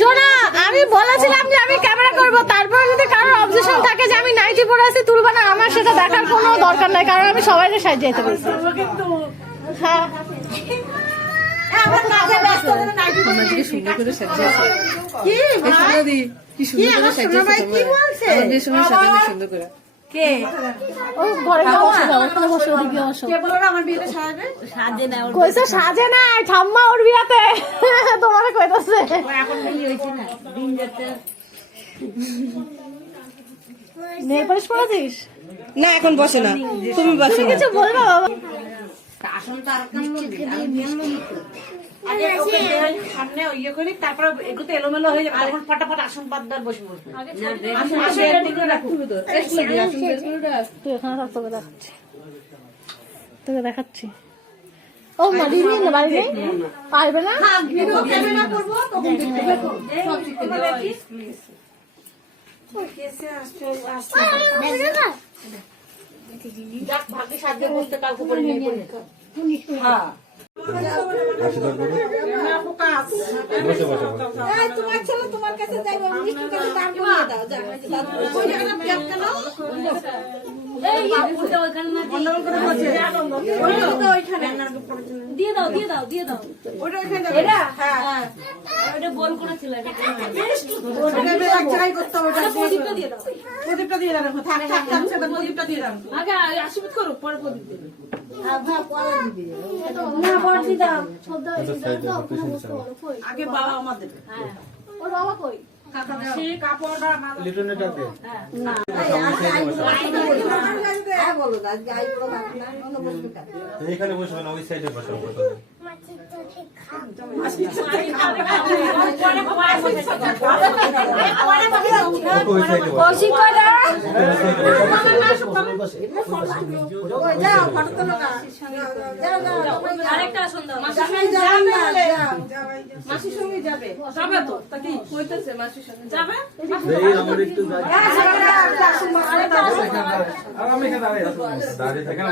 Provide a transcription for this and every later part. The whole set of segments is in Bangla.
শোনা, আমি বলেছিলাম যে আমি ক্যামেরা করব, তারপর যদি কারোর অবজেকশন থাকে যে আমি নাইটি পরে আছি তুলবা না, আমার সেটা দেখার কোনো দরকার নাই, কারণ আমি সবাইকে সাহায্য যেতে পারছি। হ্যাঁ সাজে নাই ঠাম্মা ওর বিয়াতে তোমার কইতাছে। নেল পালিশ পরাছিস না? এখন বসে না, তুমি বসে কিছু বলবা বাবা? সামনে ইয়ে করি, তারপরে এগুলো এলোমেলো হয়ে যাবে, তখন ফটাফট আসন বাদদার বসে বসবে। তুই এখানে থাক, তোকে দেখাচ্ছি, তোকে দেখাচ্ছি। ও মারি নিয়ে না, বাড়ি নেই, পারবে না। ভাগ্যে সাহায্য করতে কাউকে করে নিয়ে পরীক্ষা। হ্যাঁ তোমার ছেলে তোমার কাছে যাইবো, মিষ্টির কাছে দাম কমিয়ে দাও। দিয়ে দাও দিয়ে দাও দিয়ে দাও, বল করেছিল প্রদীপটা দিয়ে দাও, প্রদীপটা দিয়ে দাও। আগে আশীর্বাদ করো, পরে প্রদীপ দেবে। আগে বাবা আমাদের, ওর বাবা কই? এইখানে বসবেন, ওই সাইডে বসবেন। আরেকটা আসন দাও, মাসির সঙ্গে যাবে, যাবে তো তাকি কইতেছে মাসির সঙ্গে যাবে। আমার একটু আমি এখানে দাঁড়িয়ে থাকেন।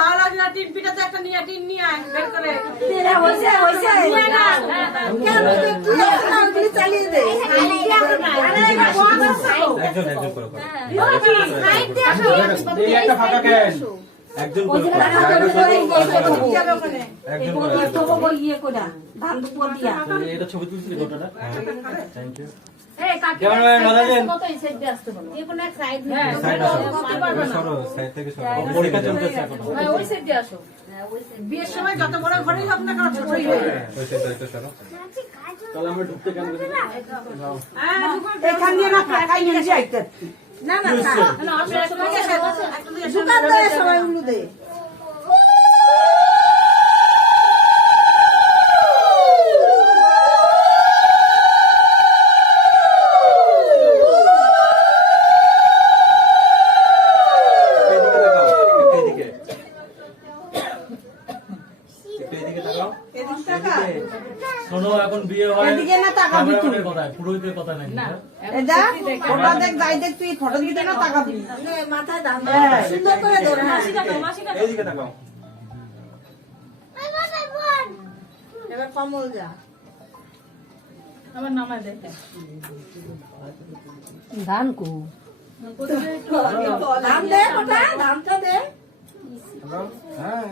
ভালো লাগে না, টিন পিঠাতে একটা নিয়ে টিন নিয়ে বের করে চালিয়ে দেয়। একজন একজন করে একটা ফাঁকা কেন, একজন করে ইয়ে করে ধান দুপুর দিয়া এটা ছবি তুলছি গোটাটা। Thank you. পরীক্ষা চলতেছে এখন। বিয়ের সময় যত বড় ঘরেই হোক না কেন, ছোটই হোক। তাহলে আমরা ঢুকতে কেন এখান দিয়ে না টাকাই নিয়ে যাইতে, না না দোকানদারের সবাই উল্লু দেয়। শোনো, এখন বিয়ে হয় এদিকে না তাকাবি তুই, কথায় পুরোহিতের কথা নাই। এটা ওটা দেখ, যাই দেখ, তুই ফটো দিতে না তাকাবি, মাথায় দাম সুন্দর করে ধরে। এইদিকে তাকাও। এবার কমল যা, আমার নামায় দেখ ধান কো ধান দে, ওটা ধানটা দে। হ্যাঁ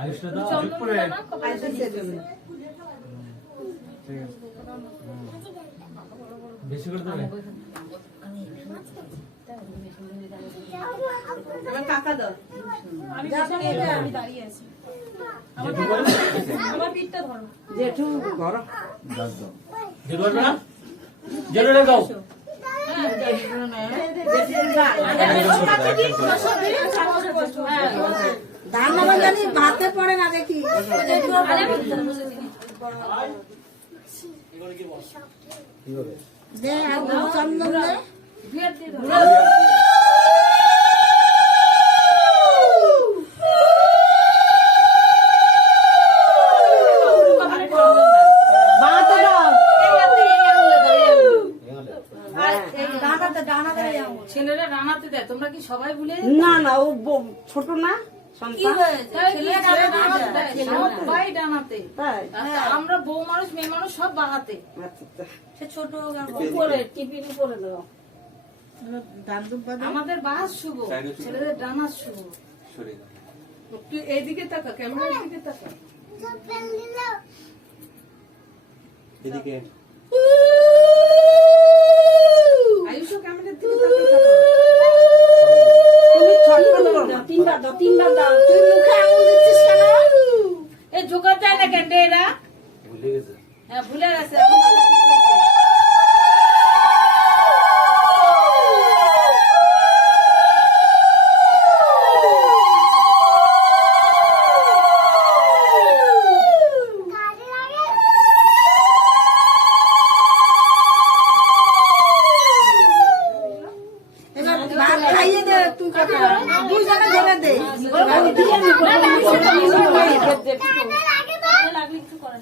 আইসটা দাও উপরে। বেশি করে দেবে। কাকা দাও, আমি দাঁড়িয়ে আছি, আমার পিঠটা ধরো। জেঠু ঘর দেখো না, জেনে দাও। ধান নামা জানি ভাতে পড়ে না, দেখি দে, চন্দন দে। ছেলেরা রান্না ডানাতে দেয়, তোমরা কি সবাই ভুলে না না ও ছোট না সন্তান সবাই ডানাতে। তাই আমরা বউ মানুষ মেয়ে মানুষ সব বাগাতে। আচ্ছা আচ্ছা সে ছোট উপরে টিফিন উপরে দাও। আমাদের বাস শুভ, ছেলেদের ডানা শুভ। তুই এইদিকে তাকা, ক্যামেরার দিকে তাকা। এদিকে আয়ুষও ক্যামেরার দিকে তাকিয়ে থাকো। তুমি ছটফট করো না, তিনবার দাও তুই মুখে আঙুল দিচ্ছিস কেন? এই জোগাড় যায় না কেন রে এরা? ভুলে গেছে। হ্যাঁ ভুলে গেছে। ভাত খাইয়ে দে তুই কথা দুইজনে ধরে দে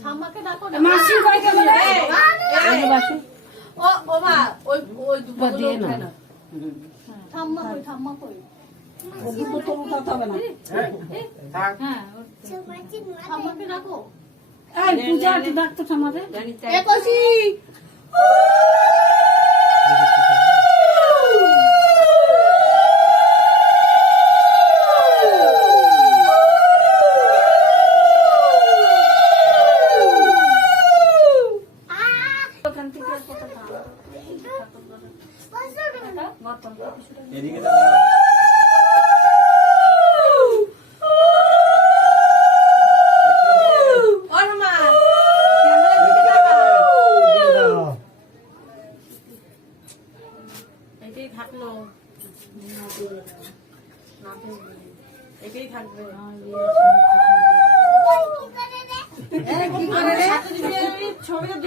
ঠাম্মাকে ডাকো না। মাসি কয়টা বলে ও মা ওই ওই দুটো দিয়ে না। ঠাম্মা কই দুটো তো উঠাতে হবে না থাক। ঠাম্মাকে ডাকো। এই পূজা একটু ডাকতো আমাদের এ কইছি এদিকে তাকাও। এটাই থাকলো, এটাই থাকবে।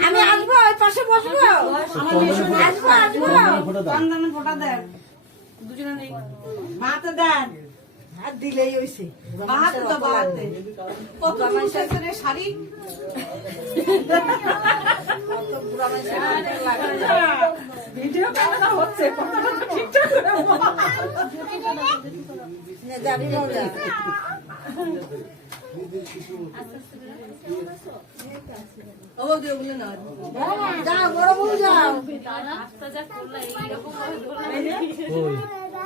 আমি আসবো ওই পাশে বসবো আসবো চন্দনে ফোটা দেন দুজনে নেই। ভাতে দেন আর দিলেই হইছে ভাতে তো ভাতে কত মানুষের শাড়ি ভিডিও ক্যামেরা হচ্ছে, কথাটা তো ঠিকঠাক করে বল। যাবি বলে যাও বড় বউ যাও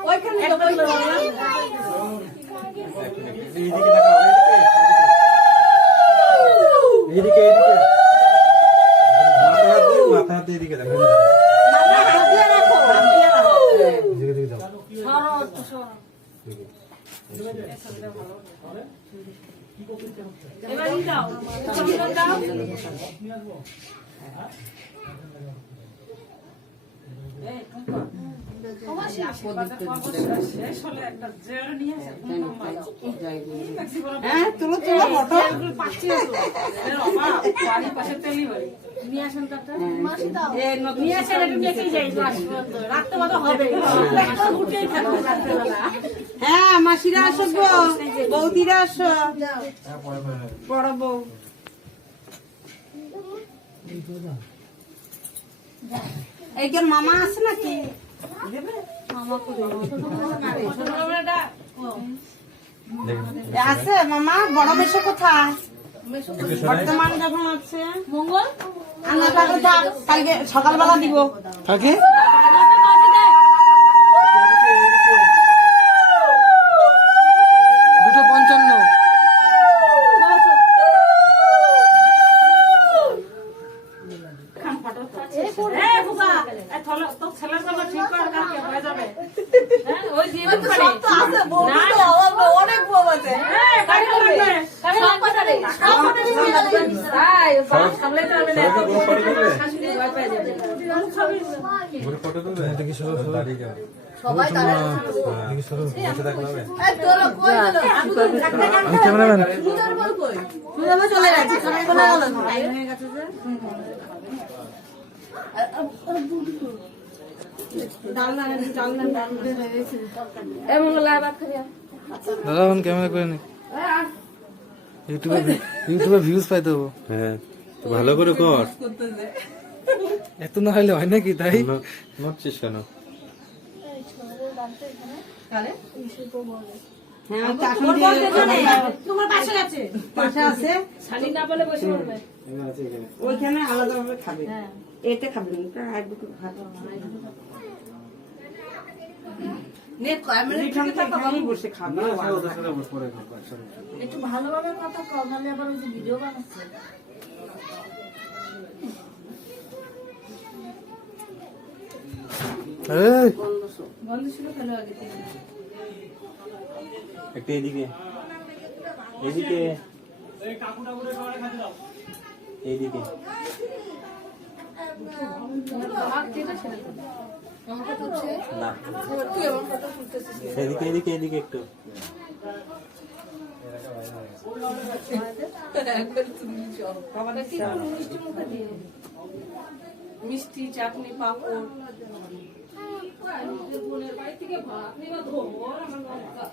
ওইখানে তো বললাম। এদিকে তাকাও। এদিকে মাথা হাত দিয়ে এদিকে তাকাও। মাথা হাত দিয়ে রাখো এদিকে দাও। সরো একটু সরো এবার ই দাও, চন্দন দাও। শেষ হলে একটা জেল নিয়ে আসে। হ্যাঁ তুলো তুলো ফটো পাচ্ছি না তো। এর অভাব, বাড়ির পাশে তেলি বাড়ি। নিয়ে আসেন তো একটা। নিয়ে আসেন, একটু দেখেই যাই তো আসবে তো। রাখতে বাধা হবে। উঠেই থাকবে রাত্রেবেলা। হ্যাঁ মাসিরা আসো গো বৌদিরা আসো বড় বউ এইখান মামা আছে নাকি ছোটবেলাটা আছে মামা বড় মেশো কোথায় বর্তমান যখন আছে মঙ্গল আনাটা কোথায় কালকে সকালবেলা দিব থাকে চলে গেছে দাদা এখন ক্যামেরা করে নি ইউটিউবে ভিউজ পাই দেবো হ্যাঁ তো ভালো করে কর এত না হলে হয় নাকি তাই নড়ছিস কেন হ্যাঁ ওই চাষন দিয়ে তোমার পাশে আছে পাশে আছে শালি না বলে বসে পড়বে ওইখানে আলাদাভাবে খাবে এতে খাবে না ওটা আর দুটো খাবে এখানেই বসে খাবে একটু ভালোভাবে কথা কও নাহলে আবার ওই যে ভিডিও বানাচ্ছে এই, বন্ধ ছিল ফেলো আগে থেকে একটু এদিকে এদিকে এইদিকে না এদিকে এদিকে এদিকে একটু মিষ্টি মুখে দিয়ে মিষ্টি চাটনি পাপড় বোনের বাড়ি থেকে ভাত নিবা ধর আমার লঙ্কা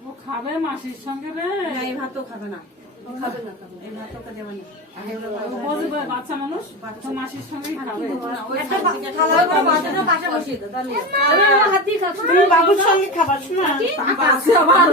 ও খাবে মাসির সঙ্গে রে এই ভাতও খাবে না খাবে না এই ভাতও খাবে না বুঝবে বাচ্চা মানুষ তো মাসির সঙ্গেই খাবে তুমি বাবুর সঙ্গে খাবার শোনা আবার